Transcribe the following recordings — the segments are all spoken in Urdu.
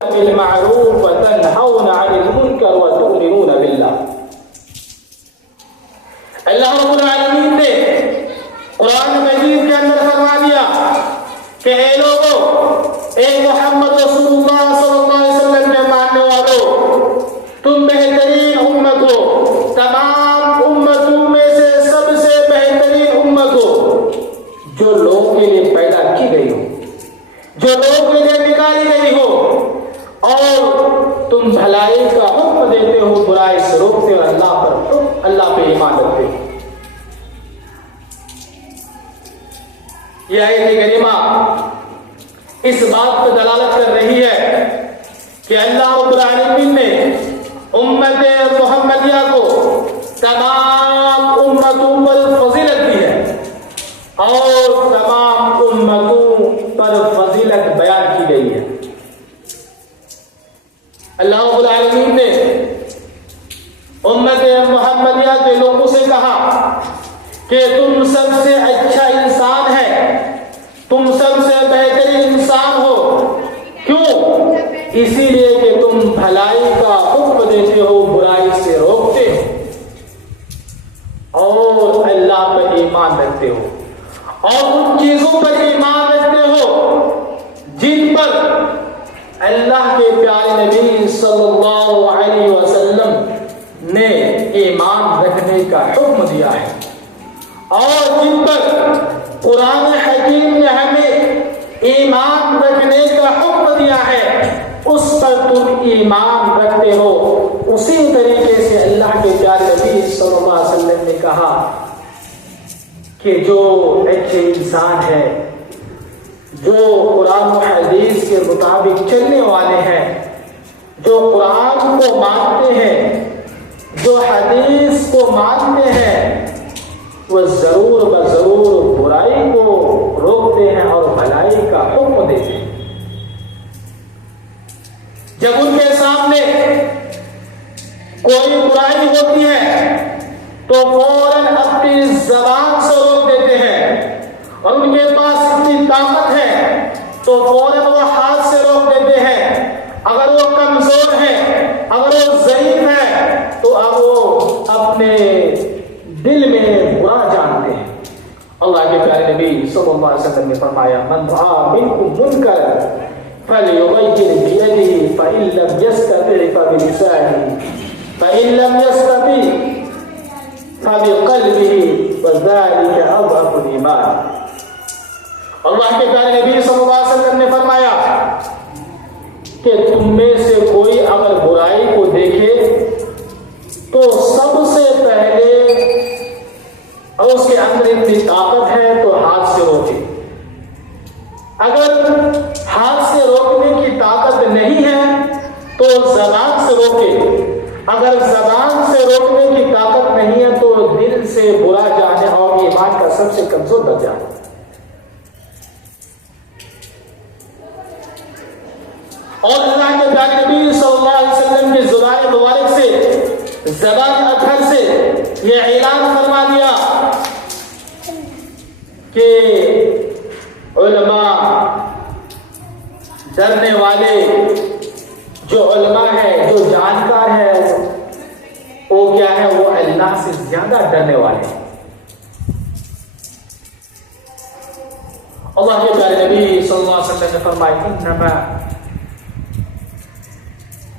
بالمعروف وتنهون عن المنکر وتؤمنون باللہ. اللہ رب العالمین نے قرآن مجید کے اندر فرما دیا کہ اے لوگوں، اے محمد رسول اللہ صلی اللہ علیہ وسلم کے ماننے والوں، تم بہترین امت ہو، تمام امتوں میں سے سب سے بہترین امت ہو، جو لوگوں کے لیے پیدا کی گئی ہو، جو لوگوں کے لیے نکالی گئی ہو، اور تم بھلائی کا حکم دیتے ہو، برائی سے روکتے ہو، اللہ پہ ایمان رکھتے ہو. یہ آیت کریمہ اس بات پر دلالت کر رہی ہے کہ اللہ رب العالمین نے امت محمدیہ کو تمام امتوں پر فضیلت دی ہے اور تمام امتوں پر فضیلت بیان کی گئی ہے. اللہ رب العالمین نے امت محمدیہ کے لوگوں سے کہا کہ تم سب سے اچھا انسان ہے، تم سب سے بہترین انسان ہو. کیوں؟ اسی لیے کہ تم بھلائی کا حکم دیتے ہو، برائی سے روکتے ہو، اور اللہ پر ایمان رکھتے ہو، اور ان چیزوں پر ایمان رکھتے ہو جن پر اللہ کے پیارے نبی صلی اللہ علیہ وسلم نے ایمان رکھنے کا حکم دیا ہے، اور جن پر قرآن حکیم نے ہمیں ایمان رکھنے کا حکم دیا ہے، اس پر تم ایمان رکھتے ہو. اسی طریقے سے اللہ کے پیارے نبی صلی اللہ علیہ وسلم نے کہا کہ جو اچھے انسان ہے، جو قرآن و حدیث کے مطابق چلنے والے ہیں، جو قرآن کو مانتے ہیں، جو حدیث کو مانتے ہیں، وہ ضرور بضرور برائی کو روکتے ہیں اور بھلائی کا حکم دیتے ہیں. جب ان کے سامنے کوئی برائی ہوتی ہے تو فوراً اپنی زبان سے روک دیتے ہیں، اور ان کے پاس اتنی طاقت ہے تو فوراً وہ ہاتھ سے روک دیتے ہیں. اگر وہ کمزور ہے، اگر وہ ضعیف ہے، تو اب وہ اپنے دل میں برا جانتے ہیں. اللہ کے پیارے نبی صلی اللہ علیہ وسلم نے فرمایا من رأى منکم منکرا فلیغیر بیدہ فإن لم یستطع فبلسانہ فإن لم یستطع فبقلبہ وذلک اضعف الایمان. اللہ کے پیارے نبی صلی اللہ علیہ وسلم نے فرمایا کہ تم میں سے کوئی اگر برائی کو دیکھے تو سب سے پہلے، اور اس کے اندر اتنی طاقت ہے تو ہاتھ سے روکے. اگر ہاتھ سے روکنے کی طاقت نہیں ہے تو زبان سے روکے. اگر زبان سے روکنے کی طاقت نہیں ہے تو دل سے برا جانے اور ایمان کا سب سے کمزور درجہ. اور اللہ کے پیارے نبی صلی اللہ علیہ وسلم کی زبان مبارک سے، زبان اطہر سے یہ اعلان فرما دیا کہ علماء ڈرنے والے، جو علماء ہے، جو جانکار ہے، وہ کیا ہے؟ وہ اللہ سے زیادہ ڈرنے والے. اللہ کے پیارے نبی صلی اللہ علیہ وسلم نے فرمایا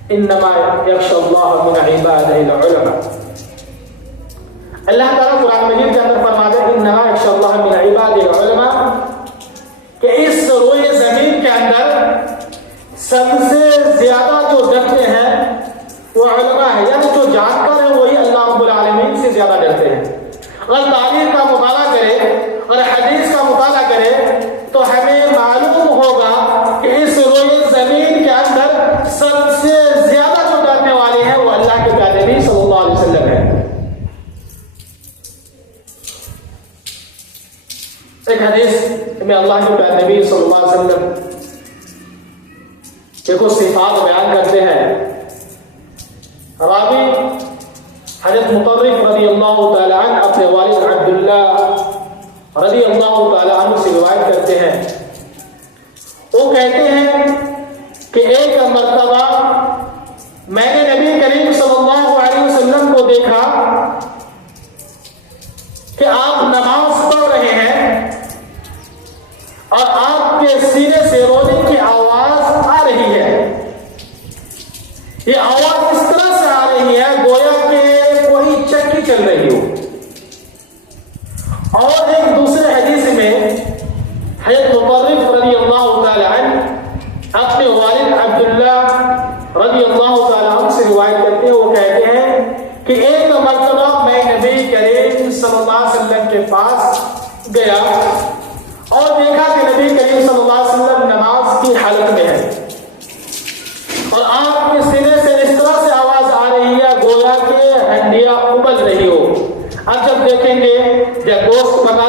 انما یخشی اللہ من عبادہ العلماء. اللہ تعالیٰ قرآن مجید کے اندر فرماتا ہے انما یخشی اللہ من عبادہ العلماء، کہ اس روئے زمین کے اندر سب سے زیادہ جو ڈرتے ہیں وہ علماء ہیں، یعنی جو جانکار ہیں وہی اللہ رب العالمین سے زیادہ ڈرتے ہیں. اگر تاریخ کا مطالعہ کرے اور حدیث کا مطالعہ کرے تو ہمیں معلوم ہوگا کہ اس روئے زمین کے اندر سب سے زیادہ جو ڈرنے والے ہیں وہ اللہ کے پیارے نبی صلی اللہ علیہ وسلم ہیں. ایک حدیث میں اللہ کے پیارے نبی صلی اللہ علیہ وسلم کے کچھ صفات بیان کرتے ہیں. راوی حضرت مطرف رضی اللہ تعالی عنہ اپنے والد عبداللہ رضی اللہ تعالی عنہ سے روایت کرتے ہیں. وہ کہتے ہیں کہ ایک مرتبہ میں نے نبی کریم صلی اللہ علیہ وسلم کو دیکھا کہ آپ نماز پڑھ رہے ہیں اور آپ کے سینے سے رونے کی آواز آ رہی ہے. یہ آواز اس طرح سے آ رہی ہے گویا کہ کوئی چکی چل رہی ہو. اور ایک دوسرے حدیث میں حضرت مطرف رضی اللہ تعالی عنہ اپنے والد عبداللہ رضی اللہ تعالی عنہ سے روایت کرتے ہیں. وہ کہتے ہیں کہ ایک مرتبہ میں نبی کریم صلی اللہ علیہ وسلم کے پاس گیا اور دیکھا کہ نبی کریم صلی اللہ علیہ وسلم نماز کی حالت میں ہے اور آپ کے سینے سے اس طرح سے آواز آ رہی ہے گویا کہ ہنڈیاں ابل رہی ہو. اب جب دیکھیں گے جب گوشت پکا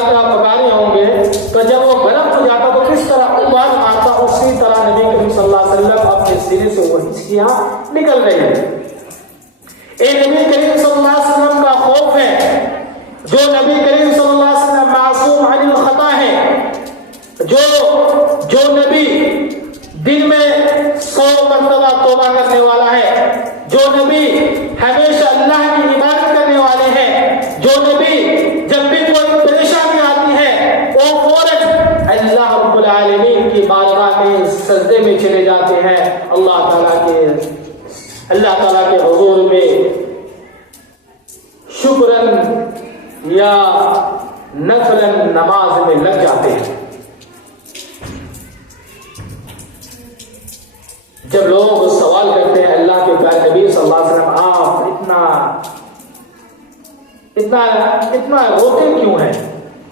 رہے ہوں گے تو جب وہ گرم ہو جاتا تو کس طرح ابال آتا, اسی طرح نبی کریم صلی اللہ علیہ وسلم اپنے سینے سے وہ ہنسیاں نکل رہی ہیں. یہ نبی کریم صلی اللہ علیہ وسلم کا خوف ہے. جو نبی کریم صلی اللہ علیہ وسلم معصوم عن الخطا ہے, جو نبی دن میں 100 مرتبہ توبہ کرنے والا ہے, جو نبی ہمیشہ اللہ کی عبادت کرنے والے ہیں, جو نبی جب بھی کوئی پریشانی آتی ہے وہ فوراً اللہ رب العالمین کی بارگاہ میں سجدے میں چلے جاتے ہیں, اللہ تعالیٰ کے حضور میں شکراً یا نفلاً نماز میں لگ جاتے ہیں. جب لوگ سوال کرتے ہیں اللہ کے پیارے نبی صلی اللہ علیہ وسلم آپ اتنا روتے کیوں ہیں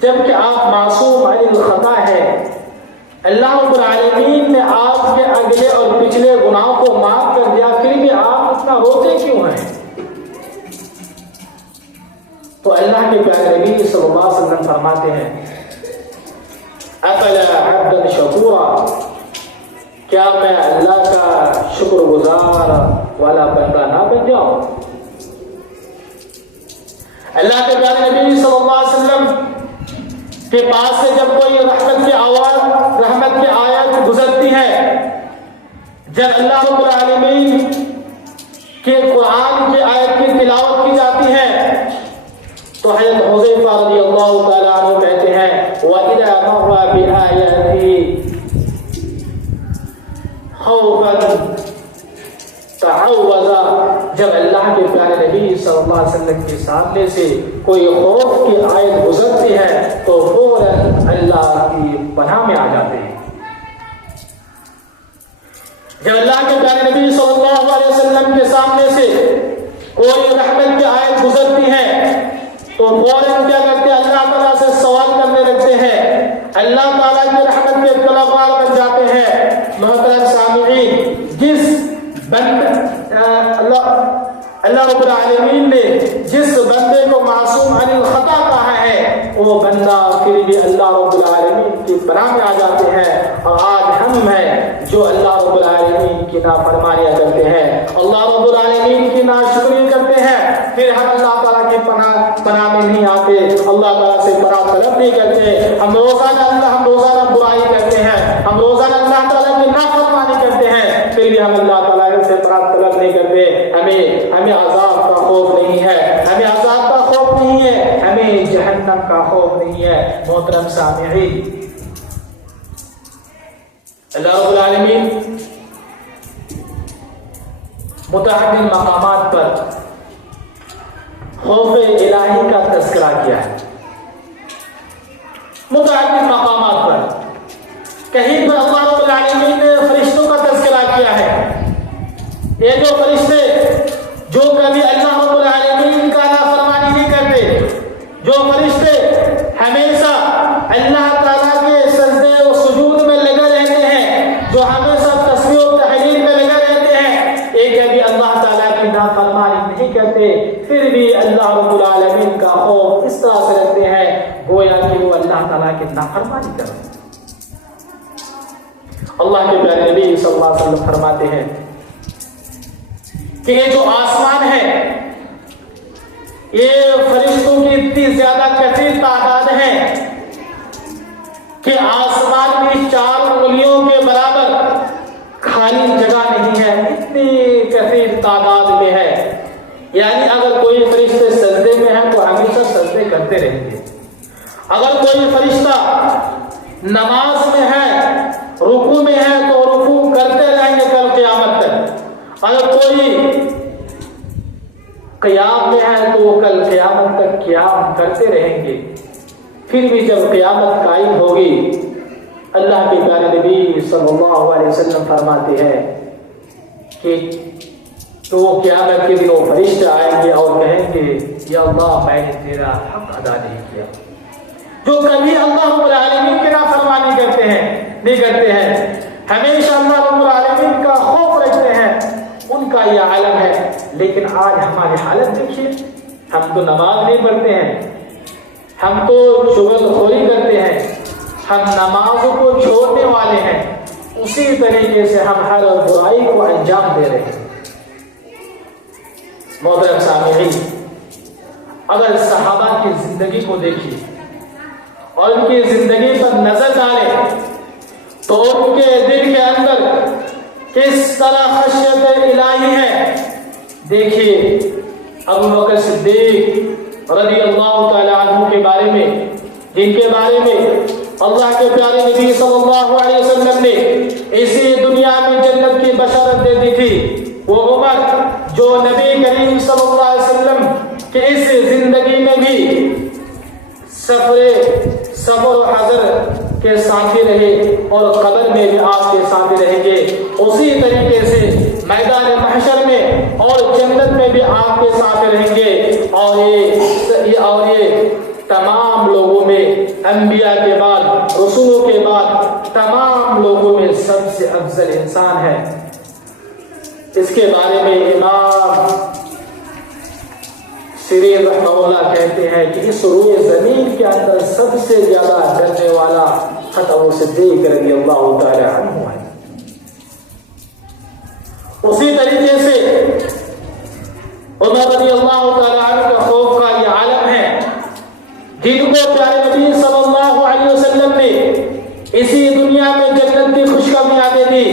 جبکہ آپ معصوم عن الخطا ہے, اللہ رب العالمین نے آپ کے اگلے اور پچھلے گناہوں کو معاف کر دیا, پھر بھی آپ اتنا روتے کیوں ہیں؟ تو اللہ کے پیارے نبی صلی اللہ علیہ وسلم فرماتے ہیں افلا عبدا شکورا, کیا میں اللہ کا شکر گزار والا بندہ نہ بن جاؤں؟ اللہ کے پیارے نبی صلی اللہ علیہ وسلم کے پاس سے جب کوئی رحمت کی آیت گزرتی ہے, جب اللہ رب العالمین کے قرآن کی آیت کی تلاوت کی جاتی ہے تو حضرت حذیفہ رضی اللہ تعالی عنہ کہتے ہیں وَإِذَا مَرَّ بِآيَاتِهِ خوفاً تعوذا, جب اللہ کے پیارے نبی صلی اللہ علیہ وسلم کے سامنے سے کوئی خوف کی آیت گزرتی ہے تو فوراً اللہ کی پناہ میں آ جاتے ہیں. جب اللہ کے پیارے نبی صلی اللہ علیہ وسلم کے سامنے سے کوئی رحمت کی آیت گزرتی ہے تو فوراً کیا کرتے ہیں, اللہ تعالیٰ سے سوال کرنے لگتے ہیں, اللہ تعالیٰ کی رحمت کے طلبگار بن جاتے ہیں. محترم سامعین, اللہ رب العالمین نے جس بندے کو معصوم عن الخطا کہا ہے وہ بندہ پھر بھی اللہ رب العالمین کی پناہ میں آ جاتے ہیں. اور آج ہم ہیں جو اللہ رب العالمین کی نافرمانیاں کرتے ہیں, اللہ رب العالمین کی ناشکری کرتے ہیں, پھر ہم اللہ تعالیٰ کی پناہ میں نہیں آتے, اللہ تعالیٰ سے پناہ طلب نہیں کرتے. ہم روزانہ برائی کرتے ہیں, ہم روزانہ اللہ تعالیٰ کی نافرمانی کرتے ہیں, پھر بھی ہم اللہ تعالیٰ سے پناہ طلب نہیں کرتے. ہمیں عذاب کا خوف نہیں ہے, ہمیں جہنم کا خوف نہیں ہے. محترم سامعین, اللہ رب العالمین متعدد مقامات پر خوف الہی کا تذکرہ کیا ہے. متعدد مقامات پر کہیں پر اللہ رب العالمین نے فرشتوں کا تذکرہ کیا ہے. یہ جو فرشتے جو کبھی اللہ رب العالمین کا نافرمانی نہیں کرتے, جو فرشتے ہمیشہ اللہ تعالیٰ کے سجدے و سجود میں لگے رہتے ہیں, جو ہمیشہ تسبیح و تحلیل میں لگے رہتے ہیں, یہ کبھی اللہ تعالیٰ کی نافرمانی نہیں کرتے, پھر بھی اللہ رب العالمین کا خوف اس طرح سے رکھتے ہیں گویا کہ وہ اللہ تعالیٰ کی نافرمانی کرتے ہیں. اللہ کے پیارے نبی صلی اللہ علیہ وسلم فرماتے ہیں کہ یہ جو آسمان ہے یہ فرشتوں کی اتنی زیادہ کثیر تعداد ہے کہ آسمان میں 4 انگلیوں کے برابر کھائی خالی جگہ نہیں ہے، اتنی کثیر تعداد میں ہے، یعنی اگر کوئی فرشتے سجدے میں ہیں تو ہمیشہ سجدے کرتے رہیں گے، اگر کوئی فرشتہ نماز میں ہے، رکوع میں ہے تو رکوع کرتے رہیں گے کل قیامت تک، اگر کوئی قیام میں ہے تو وہ کل قیامت تک قیام کرتے رہیں گے۔ پھر بھی جب قیامت قائم ہوگی، اللہ کے پیارے نبی صلی اللہ علیہ وسلم فرماتے ہیں کہ تو قیامت کے دن وہ فرشتے آئیں گے اور کہیں گے یا اللہ میں نے تیرا حق ادا نہیں کیا۔ جو کبھی اللہ رب العالمین کی نافرمانی کرتے ہیں، ہمیشہ اللہ رب العالمین کا خوف رکھتے ہیں، ان کا یہ عالم ہے۔ لیکن آج ہماری حالت دیکھیے، ہم تو نماز نہیں پڑھتے ہیں، ہم تو چغل خوری کرتے ہیں، ہم نمازوں کو چھوڑنے والے ہیں، اسی طریقے سے ہم ہر برائی کو انجام دے رہے ہیں۔ محترم سامعین، اگر صحابہ کی زندگی کو دیکھیے اور ان کی زندگی پر نظر ڈالیں تو ان کے دل کے اندر کس طرح خشیت الہی ہے۔ دیکھیے ابو بکر صدیق رضی اللہ تعالی عنہ کے بارے میں، جن کے بارے میں اللہ کے پیارے نبی صلی اللہ علیہ وسلم نے اسی دنیا میں جنت کی بشارت دے دی تھی، وہ عمر جو نبی کریم صلی اللہ علیہ وسلم کے اس زندگی میں بھی صبر و حذر کے ساتھی رہے اور قبر میں بھی آپ کے ساتھی رہیں گے، اسی طریقے سے میدان محشر میں اور جنت میں بھی آپ کے ساتھ رہیں گے۔ اور یہ تمام لوگوں میں، انبیاء کے بعد، رسولوں کے بعد تمام لوگوں میں سب سے افضل انسان ہے۔ اس کے بارے میں امام سیرین رحمہ اللہ کہتے ہیں کہ اس روئے زمین کے اندر سب سے زیادہ ڈرنے والا ابو صدیق رضی اللہ تعالی عنہ ہے۔ اسی طریقے سے عمر رضی اللہ تعالی عنہ کا خوف کا یہ عالم ہے، جن کو پیارے نبی صلی اللہ علیہ وسلم نے اسی دنیا میں جنت کی خوشخبریاں دے دی۔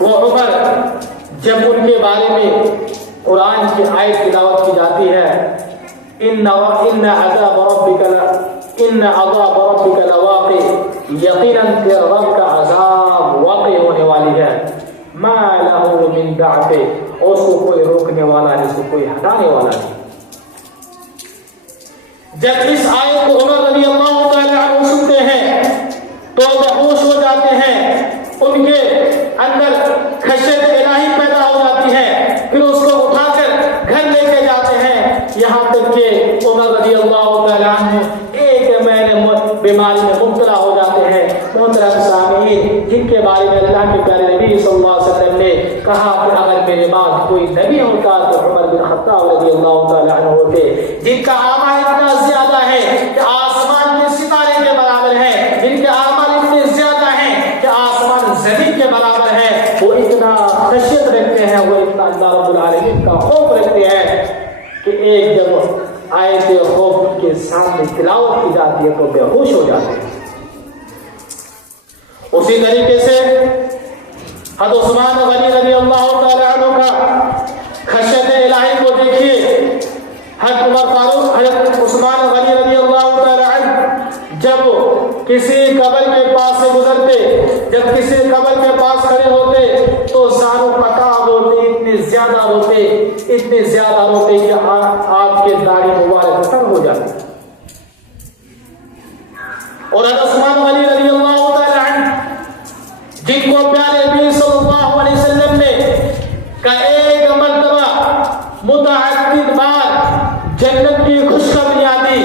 وہ عمر جب ان کے بارے میں قرآن کی آیت تلاوت کی جاتی ہے، ان عذاب ربک لواقع، یقیناً تیرے رب کا عذاب واقع ہونے والی ہے، ما لہ من دافع، اس کو کوئی روکنے والا نہیں، اس کو کوئی ہٹانے والا نہیں۔ جب اس آیت کو عمر رضی اللہ تعالی عنہ سنتے ہیں تو بہوش ہو جاتے ہیں، ان کے اندر خشیت الہی پیدا ہو جاتی ہے، پھر اس کو اٹھا کر گھر لے کے جاتے ہیں، یہاں تک کہ عمر رضی اللہ تعالی عنہ ایک مہینے بیماری میں مبتلا ہو جاتے ہیں۔ محترم سامعین، جن کے بارے میں اللہ کے پیارے نبی صلی اللہ علیہ وسلم نے کہا کہ اگر میرے بعد کوئی نبی ہوتا تو عمر بن خطاب رضی اللہ تعالی عنہ ہوتے، جن کا اعمال اتنا زیادہ ہے کہ آسمان کے ستارے کے برابر ہے، جن کے اعمال اتنے زیادہ ہیں کہ آسمان زمین کے برابر ہے، وہ اتنا خشیت رکھتے ہیں، وہ اتنا اللہ رب العالمین کا خوف رکھتے ہیں کہ ایک جب آیت خوف کے سامنے تلاوت کی جاتی ہے تو بے ہوش ہو جاتے ہیں۔ اسی طریقے سے حضرت عثمان غنی رضی اللہ تعالی عنہ کا خشیت الہی کو دیکھیے۔ حضرت عمر فاروق، حضرت عثمان غنی رضی اللہ تعالی عنہ جب کسی قبر کے پاس سے گزرتے، جب کسی قبر کے پاس کھڑے ہوتے تو سانو پتا روتے، اتنے زیادہ روتے کہ آپ کے داڑھی مبارک تر ہو جاتی۔ اور حضرت عثمان غنی رضی اللہ تعالی عنہ جن کو پیارے نبی صلی اللہ علیہ وسلم نے کا ایک مرتبہ متعدد بار جنت کی خوشخبریاں دی،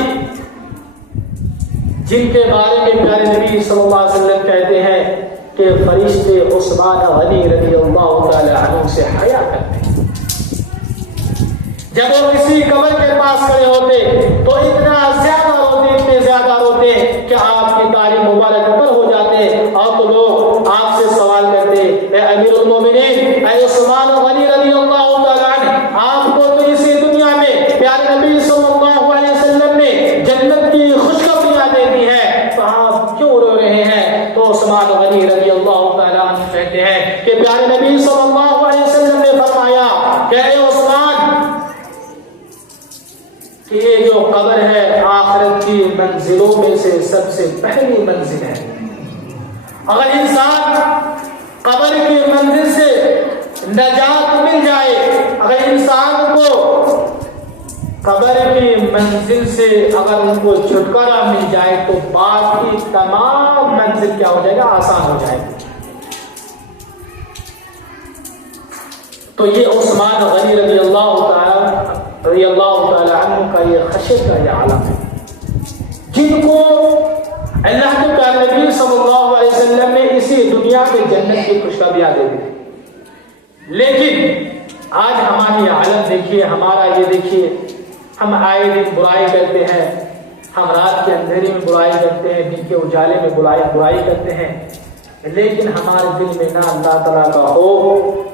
جن کے بارے میں پیارے نبی صلی اللہ علیہ وسلم کہتے ہیں کہ فرشتے عثمان غنی رضی اللہ تعالی عنہ سے حیا کرتے ہیں۔ جب وہ کسی قبر کے پاس کھڑے ہوتے تو اتنے زیادہ روتے کہ آپ کی داڑھی مبارک پر ہو جاتے، اور تو لوگ آپ سے سوال کرتے، اے امیر المومنین، اے عثمان غنی رضی اللہ تعالی عنہ، آپ کو تو اسی دنیا میں پیارے نبی صلی اللہ علیہ وسلم نے جنت کی خوشخبریاں دے دی ہے، تو آپ کیوں رو رہے ہیں؟ تو عثمان غنی رضی کہتے ہیں کہ پیارے نبی صلی اللہ علیہ وسلم نے فرمایا کہ اے عثمان، کہ یہ جو قبر ہے آخرت کی منزلوں میں سے سب سے پہلی منزل ہے۔ اگر انسان قبر کی منزل سے نجات مل جائے، اگر انسان کو قبر کی منزل سے اگر ان کو چھٹکارا مل جائے تو باقی تمام منزل کیا ہو جائے گا؟ آسان ہو جائے گا۔ تو یہ عثمان غنی رضی اللہ تعالی عنہ کا یہ خشیت کا یہ عالم ہے، جن کو اللہ کے پیارے نبی صلی اللہ علیہ وسلم نے اسی دنیا میں جنت کی خوشخبریاں دے دی۔ لیکن آج ہماری حالت دیکھیے، ہمارا یہ دیکھیے، ہم آئے دن برائی کرتے ہیں، ہم رات کے اندھیرے میں برائی کرتے ہیں، دن کے اجالے میں برائی کرتے ہیں، لیکن ہمارے دل میں نہ اللہ تعالیٰ کا ہو،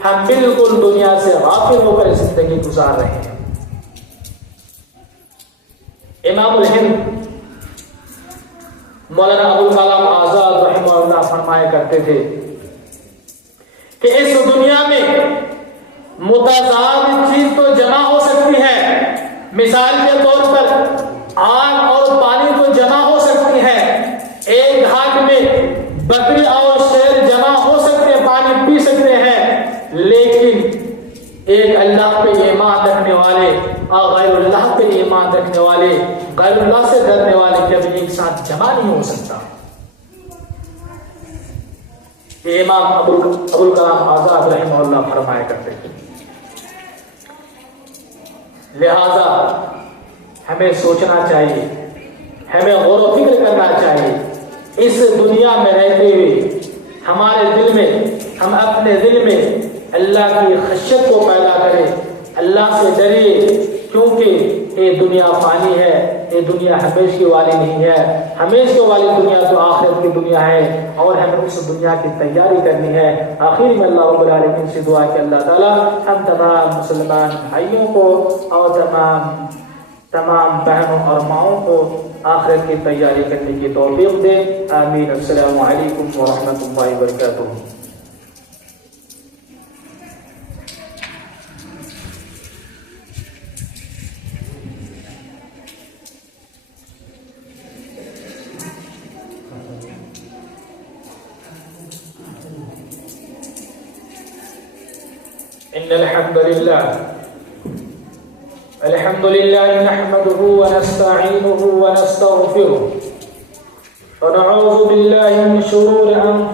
ہم بالکل دنیا سے غافل ہو کر زندگی گزار رہے ہیں۔ امام الہند مولانا ابوالکلام آزاد رحمہ اللہ فرمایا کرتے تھے کہ اس دنیا میں متضاد چیز تو جمع ہو سکتی ہے، مثال کے طور پر آگ اور پانی تو جمع ہو سکتی ہے، ایک گھاٹ میں بکری اور شیر جمع ہو سکتے ہیں، پانی پی سکتے ہیں، لیکن ایک اللہ پہ ایمان رکھنے والے اور غیر اللہ پہ ایمان رکھنے والے، غیر اللہ سے ڈرنے والے جب ایک ساتھ جمع نہیں ہو سکتا۔ امام ابوالکلام آزاد رحمہ اللہ فرمایا کرتے ہیں، لہذا ہمیں سوچنا چاہیے، ہمیں غور و فکر کرنا چاہیے، اس دنیا میں رہتے ہوئے ہمارے دل میں، ہم اپنے دل میں اللہ کی خشیت کو پیدا کریں، اللہ سے ڈریے، کیونکہ یہ دنیا فانی ہے، یہ دنیا ہمیشہ والی نہیں ہے، ہمیشہ والی دنیا تو آخرت کی دنیا ہے، اور ہمیں اس دنیا کی تیاری کرنی ہے۔ آخر میں اللہ رب العالمین سے دعا کہ اللہ تعالیٰ ہم تمام مسلمان بھائیوں کو اور تمام بہنوں اور ماؤں کو آخرت کی تیاری کرنے کی توفیق دے، آمین۔ السلام علیکم ورحمۃ اللہ وبرکاتہ۔ إن الحمد لله نحمده ونستعينه ونستغفره ونعوذ بالله من شرور أنفسنا